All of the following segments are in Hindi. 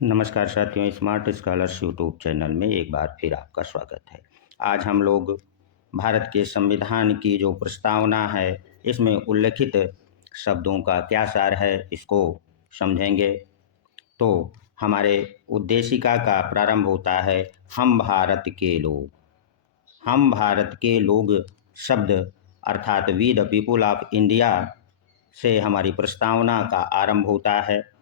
नमस्कार साथियों, स्मार्ट स्कॉलर्स यूट्यूब चैनल में एक बार फिर आपका स्वागत है। आज हम लोग भारत के संविधान की जो प्रस्तावना है, इसमें उल्लिखित शब्दों का क्या सार है, इसको समझेंगे। तो हमारे उद्देशिका का प्रारंभ होता है, हम भारत के लोग। हम भारत के लोग शब्द अर्थात we the people of India से हमारी प्रस्तावना का आरंभ होता है,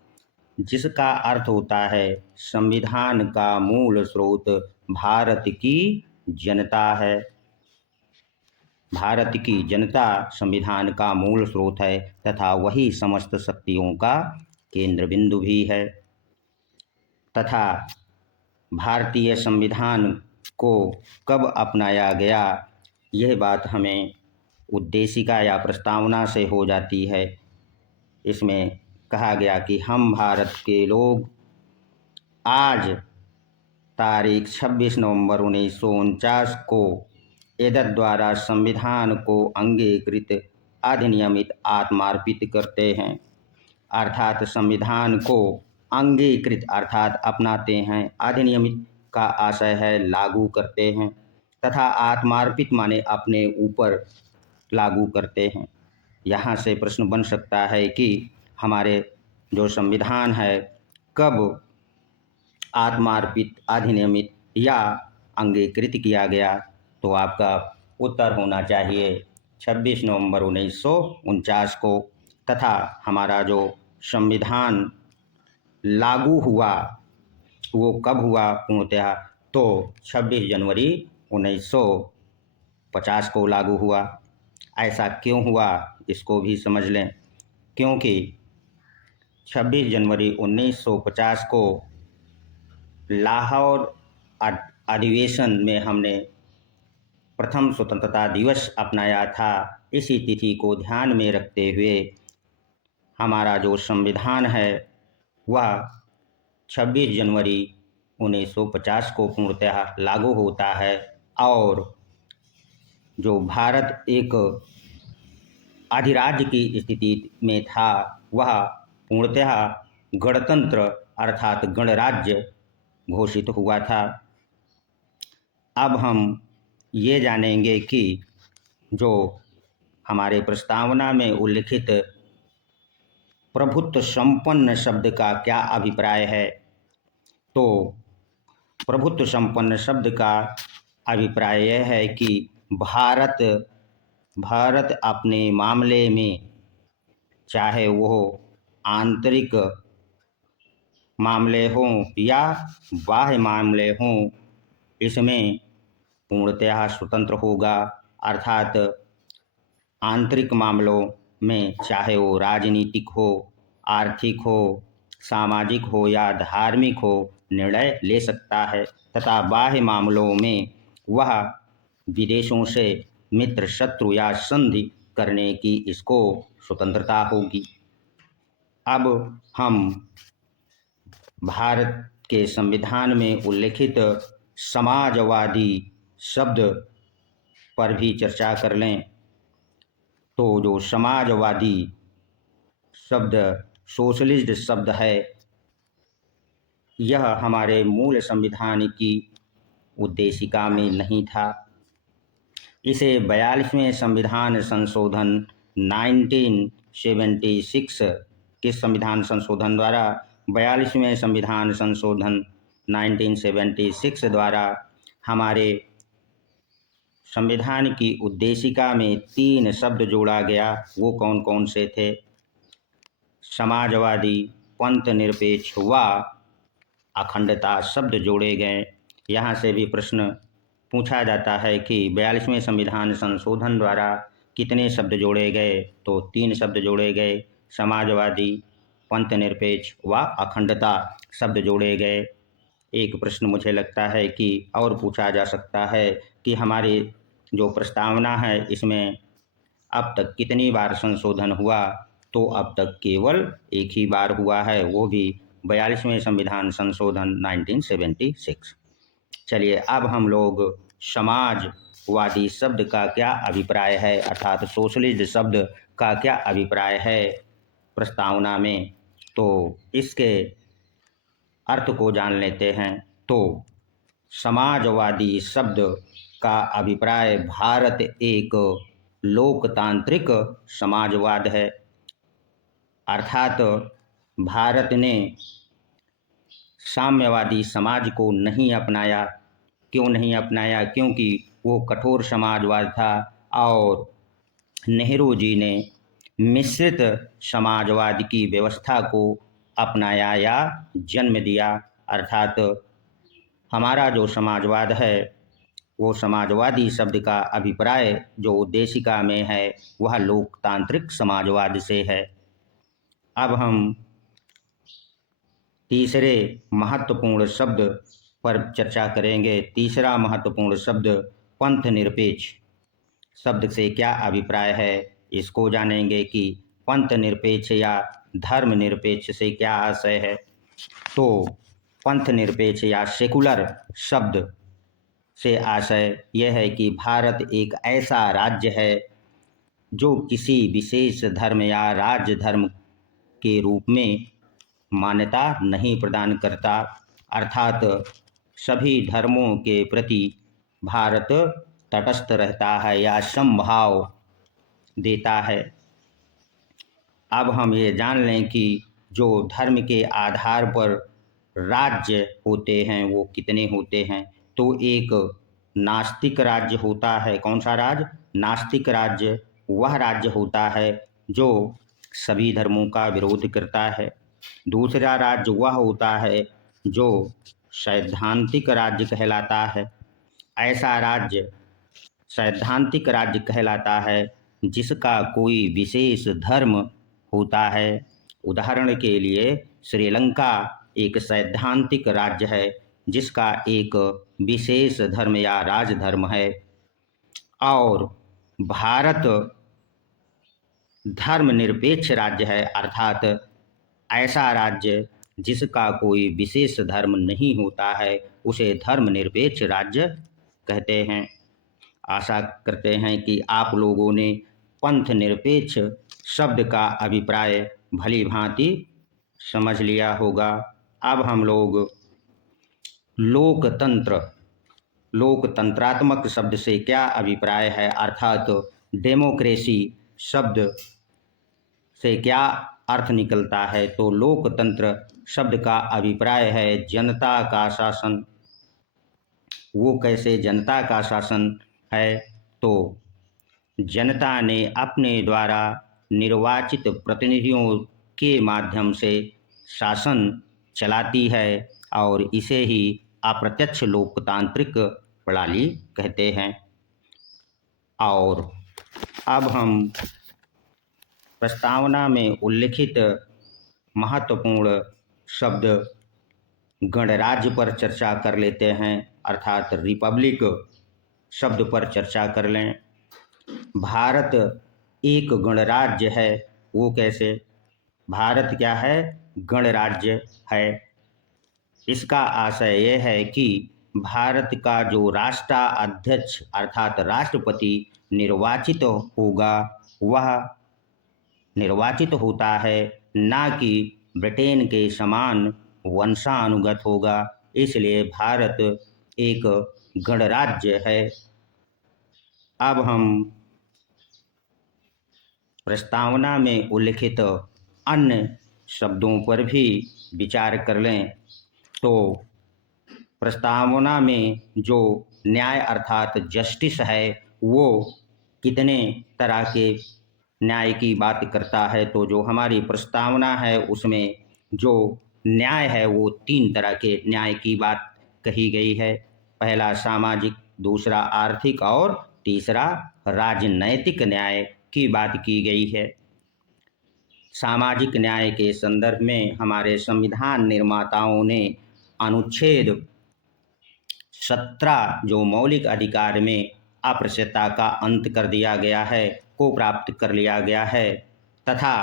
जिसका अर्थ होता है संविधान का मूल स्रोत भारत की जनता है। भारत की जनता संविधान का मूल स्रोत है तथा वही समस्त शक्तियों का केंद्र बिंदु भी है। तथा भारतीय संविधान को कब अपनाया गया, यह बात हमें उद्देशिका या प्रस्तावना से हो जाती है। इसमें कहा गया कि हम भारत के लोग आज तारीख 26 नवंबर 1949 को एतद द्वारा संविधान को अंगीकृत अधिनियमित आत्मार्पित करते हैं। अर्थात संविधान को अंगीकृत अर्थात अपनाते हैं, अधिनियमित का आशय है लागू करते हैं, तथा आत्मार्पित माने अपने ऊपर लागू करते हैं। यहाँ से प्रश्न बन सकता है कि हमारे जो संविधान है कब आत्मार्पित, अधिनियमित या अंगीकृत किया गया, तो आपका उत्तर होना चाहिए 26 नवंबर 1949 को। तथा हमारा जो संविधान लागू हुआ वो कब हुआ पूर्णतः, तो 26 जनवरी 1950 को लागू हुआ। ऐसा क्यों हुआ, इसको भी समझ लें। क्योंकि 26 जनवरी 1950 को लाहौर अधिवेशन में हमने प्रथम स्वतंत्रता दिवस अपनाया था। इसी तिथि को ध्यान में रखते हुए हमारा जो संविधान है वह 26 जनवरी 1950 को पूर्णतः लागू होता है। और जो भारत एक अधिराज्य की स्थिति में था, वह पूर्णतः गणतंत्र अर्थात गणराज्य घोषित हुआ था। अब हम ये जानेंगे कि जो हमारे प्रस्तावना में उल्लिखित प्रभुत्व संपन्न शब्द का क्या अभिप्राय है। तो प्रभुत्व संपन्न शब्द का अभिप्राय यह है कि भारत अपने मामले में, चाहे वो आंतरिक मामले हों या बाह्य मामले हों, इसमें पूर्णतः स्वतंत्र होगा। अर्थात आंतरिक मामलों में चाहे वो राजनीतिक हो, आर्थिक हो, सामाजिक हो या धार्मिक हो, निर्णय ले सकता है। तथा बाह्य मामलों में वह विदेशों से मित्र, शत्रु या संधि करने की इसको स्वतंत्रता होगी। अब हम भारत के संविधान में उल्लिखित समाजवादी शब्द पर भी चर्चा कर लें। तो जो समाजवादी शब्द सोशलिस्ट शब्द है, यह हमारे मूल संविधान की उद्देशिका में नहीं था। इसे 42वें संविधान संशोधन 1976 के संविधान संशोधन द्वारा 42वें संविधान संशोधन 1976 द्वारा हमारे संविधान की उद्देशिका में 3 शब्द जोड़ा गया। वो कौन कौन से थे? समाजवादी, पंथ निरपेक्ष व अखंडता शब्द जोड़े गए। यहाँ से भी प्रश्न पूछा जाता है कि 42वें संविधान संशोधन द्वारा कितने शब्द जोड़े गए, तो 3 शब्द जोड़े गए, समाजवादी, पंथ निरपेक्ष व अखंडता शब्द जोड़े गए। एक प्रश्न मुझे लगता है कि और पूछा जा सकता है कि हमारी जो प्रस्तावना है इसमें अब तक कितनी बार संशोधन हुआ, तो अब तक केवल एक ही बार हुआ है, वो भी 42वें संविधान संशोधन 1976। चलिए अब हम लोग समाजवादी शब्द का क्या अभिप्राय है अर्थात सोशलिस्ट शब्द का क्या अभिप्राय है प्रस्तावना में, तो इसके अर्थ को जान लेते हैं तो समाजवादी शब्द का अभिप्राय भारत एक लोकतांत्रिक समाजवाद है, अर्थात भारत ने साम्यवादी समाज को नहीं अपनाया। क्यों नहीं अपनाया? क्योंकि वो कठोर समाजवाद था और नेहरू जी ने मिश्रित समाजवाद की व्यवस्था को अपनाया या जन्म दिया। अर्थात हमारा जो समाजवाद है वो समाजवादी शब्द का अभिप्राय जो उद्देशिका में है वह लोकतांत्रिक समाजवाद से है। अब हम तीसरे महत्वपूर्ण शब्द पर चर्चा करेंगे। तीसरा महत्वपूर्ण शब्द पंथ निरपेक्ष शब्द से क्या अभिप्राय है, इसको जानेंगे कि पंथ निरपेक्ष या धर्म निरपेक्ष से क्या आशय है। तो पंथ निरपेक्ष या सेकुलर शब्द से आशय यह है कि भारत एक ऐसा राज्य है जो किसी विशेष धर्म या राज्य धर्म के रूप में मान्यता नहीं प्रदान करता, अर्थात सभी धर्मों के प्रति भारत तटस्थ रहता है या समभाव देता है। अब हम ये जान लें कि जो धर्म के आधार पर राज्य होते हैं वो कितने होते हैं। तो एक नास्तिक राज्य होता है। कौन सा राज्य? नास्तिक राज्य। वह राज्य होता है जो सभी धर्मों का विरोध करता है। दूसरा राज्य वह होता है जो सैद्धांतिक राज्य कहलाता है। ऐसा राज्य सैद्धांतिक राज्य कहलाता है जिसका कोई विशेष धर्म होता है। उदाहरण के लिए श्रीलंका एक सैद्धांतिक राज्य है जिसका एक विशेष धर्म या राजधर्म है, और भारत धर्मनिरपेक्ष राज्य है, अर्थात ऐसा राज्य जिसका कोई विशेष धर्म नहीं होता है उसे धर्मनिरपेक्ष राज्य कहते हैं। आशा करते हैं कि आप लोगों ने पंथ निरपेक्ष शब्द का अभिप्राय भली भांति समझ लिया होगा। अब हम लोग लोकतंत्र, लोकतंत्रात्मक शब्द से क्या अभिप्राय है, अर्थात डेमोक्रेसी शब्द से क्या अर्थ निकलता है। तो लोकतंत्र शब्द का अभिप्राय है जनता का शासन। वो कैसे जनता का शासन है? तो जनता ने अपने द्वारा निर्वाचित प्रतिनिधियों के माध्यम से शासन चलाती है और इसे ही अप्रत्यक्ष लोकतांत्रिक प्रणाली कहते हैं। और अब हम प्रस्तावना में उल्लिखित महत्वपूर्ण शब्द गणराज्य पर चर्चा कर लेते हैं, अर्थात रिपब्लिक शब्द पर चर्चा कर लें। भारत एक गणराज्य है। वो कैसे? भारत क्या है? गणराज्य है। इसका आशय यह है कि भारत का जो राष्ट्राध्यक्ष अर्थात राष्ट्रपति निर्वाचित होगा वह निर्वाचित होता है, ना कि ब्रिटेन के समान वंशानुगत होगा। इसलिए भारत एक गणराज्य है। अब हम प्रस्तावना में उल्लिखित अन्य शब्दों पर भी विचार कर लें। तो प्रस्तावना में जो न्याय अर्थात जस्टिस है वो कितने तरह के न्याय की बात करता है। तो जो हमारी प्रस्तावना है उसमें जो न्याय है वो 3 तरह के न्याय की बात कही गई है। पहला सामाजिक, दूसरा आर्थिक और तीसरा राजनैतिक न्याय की बात की गई है। सामाजिक न्याय के संदर्भ में हमारे संविधान निर्माताओं ने अनुच्छेद 17 जो मौलिक अधिकार में अस्पृश्यता का अंत कर दिया गया है को प्राप्त कर लिया गया है, तथा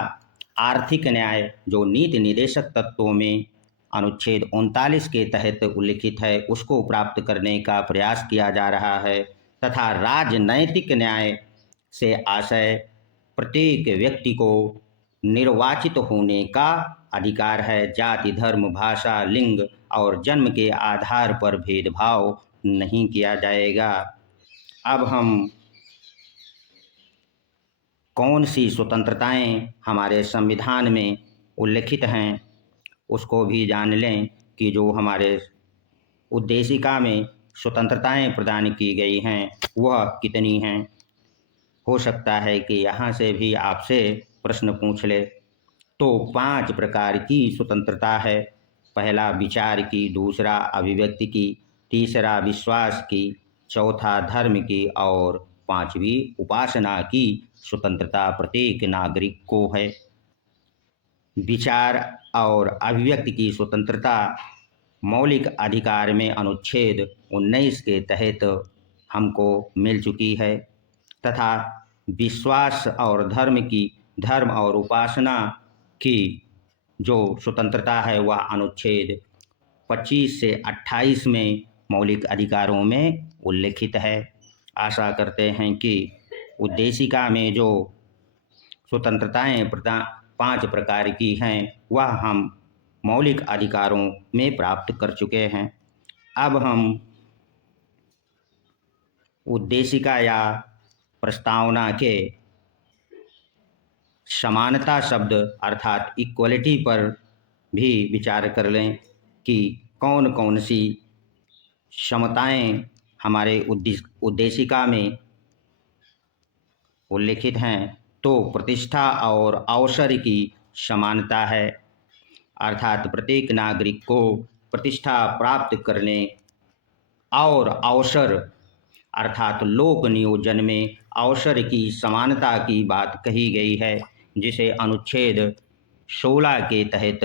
आर्थिक न्याय जो नीति निर्देशक तत्वों में अनुच्छेद 39 के तहत उल्लिखित है उसको प्राप्त करने का प्रयास किया जा रहा है, तथा राजनैतिक न्याय से आशय प्रत्येक व्यक्ति को निर्वाचित होने का अधिकार है। जाति, धर्म, भाषा, लिंग और जन्म के आधार पर भेदभाव नहीं किया जाएगा। अब हम कौन सी स्वतंत्रताएं हमारे संविधान में उल्लिखित हैं उसको भी जान लें कि जो हमारे उद्देशिका में स्वतंत्रताएं प्रदान की गई हैं वह कितनी हैं। हो सकता है कि यहाँ से भी आपसे प्रश्न पूछ ले। तो 5 प्रकार की स्वतंत्रता है। पहला विचार की, दूसरा अभिव्यक्ति की, तीसरा विश्वास की, चौथा धर्म की और पांचवी उपासना की स्वतंत्रता प्रत्येक नागरिक को है। विचार और अभिव्यक्ति की स्वतंत्रता मौलिक अधिकार में अनुच्छेद 19 के तहत हमको मिल चुकी है तथा विश्वास और धर्म और उपासना की जो स्वतंत्रता है वह अनुच्छेद 25 से 28 में मौलिक अधिकारों में उल्लिखित है। आशा करते हैं कि उद्देशिका में जो स्वतंत्रताएं 5 प्रकार की हैं वह हम मौलिक अधिकारों में प्राप्त कर चुके हैं। अब हम उद्देशिका या प्रस्तावना के समानता शब्द अर्थात इक्वलिटी पर भी विचार कर लें कि कौन कौन सी समताएं हमारे उद्देशिका में उल्लिखित हैं। तो प्रतिष्ठा और अवसर की समानता है अर्थात प्रत्येक नागरिक को प्रतिष्ठा प्राप्त करने और अवसर अर्थात लोक नियोजन में अवसर की समानता की बात कही गई है जिसे अनुच्छेद 16 के तहत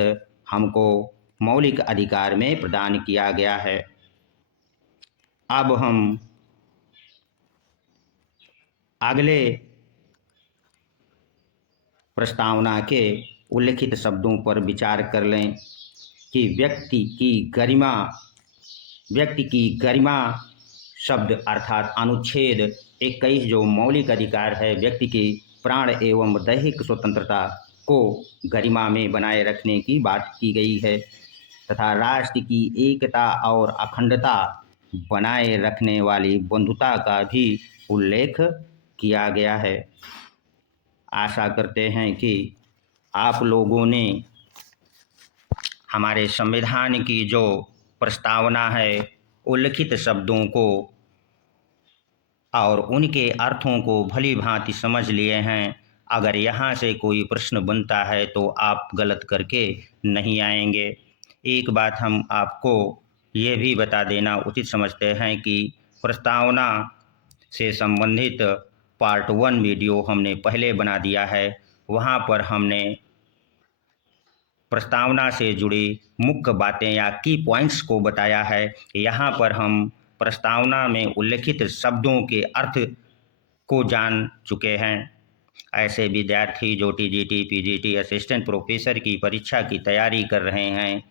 हमको मौलिक अधिकार में प्रदान किया गया है। अब हम अगले प्रस्तावना के उल्लिखित शब्दों पर विचार कर लें कि व्यक्ति की गरिमा शब्द अर्थात अनुच्छेद 21 जो मौलिक अधिकार है व्यक्ति की प्राण एवं दैहिक स्वतंत्रता को गरिमा में बनाए रखने की बात की गई है तथा राष्ट्र की एकता और अखंडता बनाए रखने वाली बंधुता का भी उल्लेख किया गया है। आशा करते हैं कि आप लोगों ने हमारे संविधान की जो प्रस्तावना है उल्लिखित शब्दों को और उनके अर्थों को भली भांति समझ लिए हैं। अगर यहाँ से कोई प्रश्न बनता है तो आप गलत करके नहीं आएंगे। एक बात हम आपको ये भी बता देना उचित समझते हैं कि प्रस्तावना से संबंधित पार्ट 1 वीडियो हमने पहले बना दिया है। वहाँ पर हमने प्रस्तावना से जुड़ी मुख्य बातें या की पॉइंट्स को बताया है। यहाँ पर हम प्रस्तावना में उल्लिखित शब्दों के अर्थ को जान चुके हैं। ऐसे विद्यार्थी जो टीजीटी, पीजीटी, असिस्टेंट प्रोफेसर की परीक्षा की तैयारी कर रहे हैं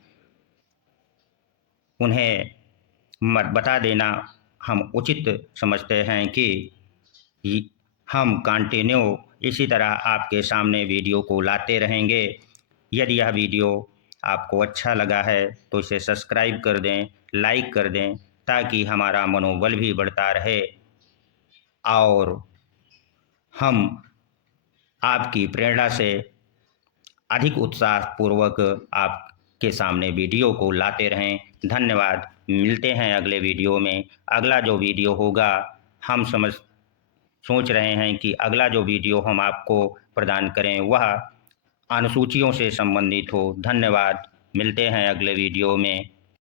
उन्हें बता देना हम उचित समझते हैं कि हम कंटिन्यू इसी तरह आपके सामने वीडियो को लाते रहेंगे। यदि यह वीडियो आपको अच्छा लगा है तो इसे सब्सक्राइब कर दें, लाइक कर दें ताकि हमारा मनोबल भी बढ़ता रहे और हम आपकी प्रेरणा से अधिक उत्साहपूर्वक आपके सामने वीडियो को लाते रहें। धन्यवाद। मिलते हैं अगले वीडियो में। अगला जो वीडियो होगा हम सोच रहे हैं कि अगला जो वीडियो हम आपको प्रदान करें वह अनुसूचियों से संबंधित हो। धन्यवाद। मिलते हैं अगले वीडियो में।